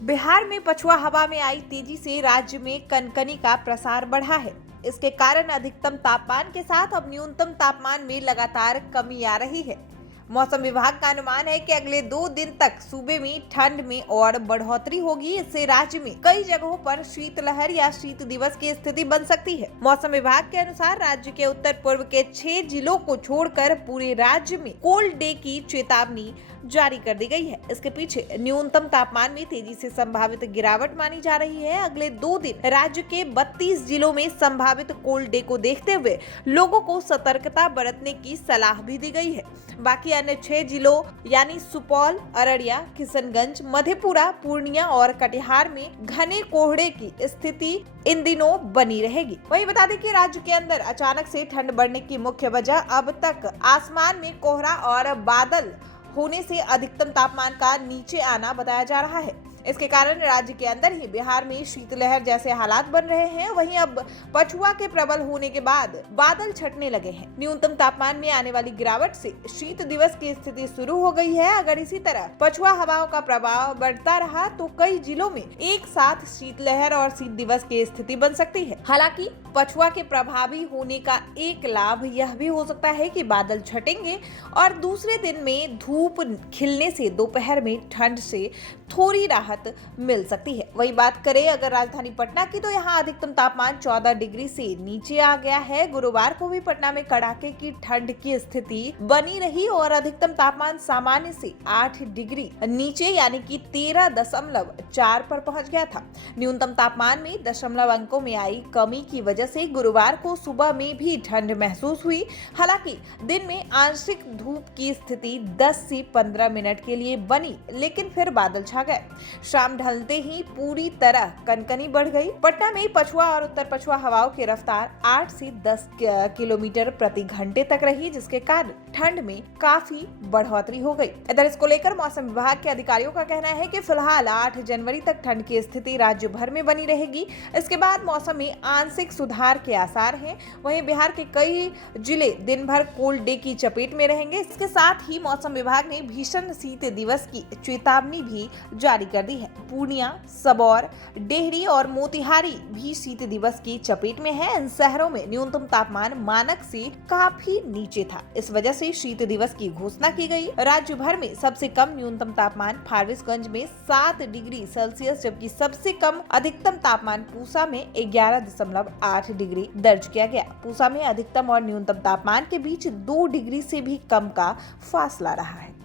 बिहार में पछुआ हवा में आई तेजी से राज्य में कनकनी का प्रसार बढ़ा है। इसके कारण अधिकतम तापमान के साथ अब न्यूनतम तापमान में लगातार कमी आ रही है। मौसम विभाग का अनुमान है कि अगले 2 दिन तक सूबे में ठंड में और बढ़ोतरी होगी। इससे राज्य में कई जगहों पर शीतलहर या शीत दिवस की स्थिति बन सकती है। मौसम विभाग के अनुसार राज्य के उत्तर पूर्व के 6 जिलों को छोड़कर पूरे राज्य में कोल्ड डे की चेतावनी जारी कर दी गई है। इसके पीछे न्यूनतम तापमान में तेजी से संभावित गिरावट मानी जा रही है। अगले 2 दिन राज्य के 32 जिलों में संभावित कोल्ड डे को देखते हुए लोगों को सतर्कता बरतने की सलाह भी दी गई है। बाकी अन्य 6 जिलों यानी सुपौल, अररिया, किशनगंज, मधेपुरा, पूर्णिया और कटिहार में घने कोहरे की स्थिति इन दिनों बनी रहेगी। वहीं बता दें कि राज्य के अंदर अचानक से ठंड बढ़ने की मुख्य वजह अब तक आसमान में कोहरा और बादल होने से अधिकतम तापमान का नीचे आना बताया जा रहा है। इसके कारण राज्य के अंदर ही बिहार में शीतलहर जैसे हालात बन रहे हैं। वहीं अब पछुआ के प्रबल होने के बाद बादल छटने लगे हैं। न्यूनतम तापमान में आने वाली गिरावट से शीत दिवस की स्थिति शुरू हो गई है। अगर इसी तरह पछुआ हवाओं का प्रभाव बढ़ता रहा तो कई जिलों में एक साथ शीतलहर और शीत दिवस की स्थिति बन सकती है। हालांकि पछुआ के प्रभावी होने का एक लाभ यह भी हो सकता है कि बादल छटेंगे और दूसरे दिन में धूप खिलने से दोपहर में ठंड से थोड़ी राहत मिल सकती है। वही बात करें अगर राजधानी पटना की, तो यहाँ अधिकतम तापमान 14 डिग्री से नीचे आ गया है। गुरुवार को भी पटना में कड़ाके की ठंड की स्थिति बनी रही और अधिकतम तापमान सामान्य से 8 डिग्री नीचे यानी कि 13.4 पर पहुंच गया था। न्यूनतम तापमान में दशमलव अंकों में आई कमी की वजह से गुरुवार को सुबह में भी ठंड महसूस हुई। हालांकि दिन में आंशिक धूप की स्थिति 10 से 15 मिनट के लिए बनी, लेकिन फिर बादल छा गए। शाम ढलते ही पूरी तरह कनकनी बढ़ गई। पटना में पछुआ और उत्तर पछुआ हवाओं की रफ्तार 8 से 10 किलोमीटर प्रति घंटे तक रही, जिसके कारण ठंड में काफी बढ़ोतरी हो गई। इधर इसको लेकर मौसम विभाग के अधिकारियों का कहना है कि फिलहाल 8 जनवरी तक ठंड की स्थिति राज्य भर में बनी रहेगी। इसके बाद मौसम में आंशिक सुधार के आसार हैं। वहीं बिहार के कई जिले दिन भर कोल्ड डे की चपेट में रहेंगे। इसके साथ ही मौसम विभाग ने भीषण शीत दिवस की चेतावनी भी जारी कर दी है। पूर्णिया, सबौर, डेहरी और मोतिहारी भी शीत दिवस की चपेट में है। इन शहरों में न्यूनतम तापमान मानक से काफी नीचे था। इस वजह से शीत दिवस की घोषणा की गई। राज्य भर में सबसे कम न्यूनतम तापमान फारबिसगंज में 7 डिग्री सेल्सियस, जबकि सबसे कम अधिकतम तापमान पूसा में 11.8 डिग्री दर्ज किया गया। पूसा में अधिकतम और न्यूनतम तापमान के बीच 2 डिग्री से भी कम का फासला रहा है।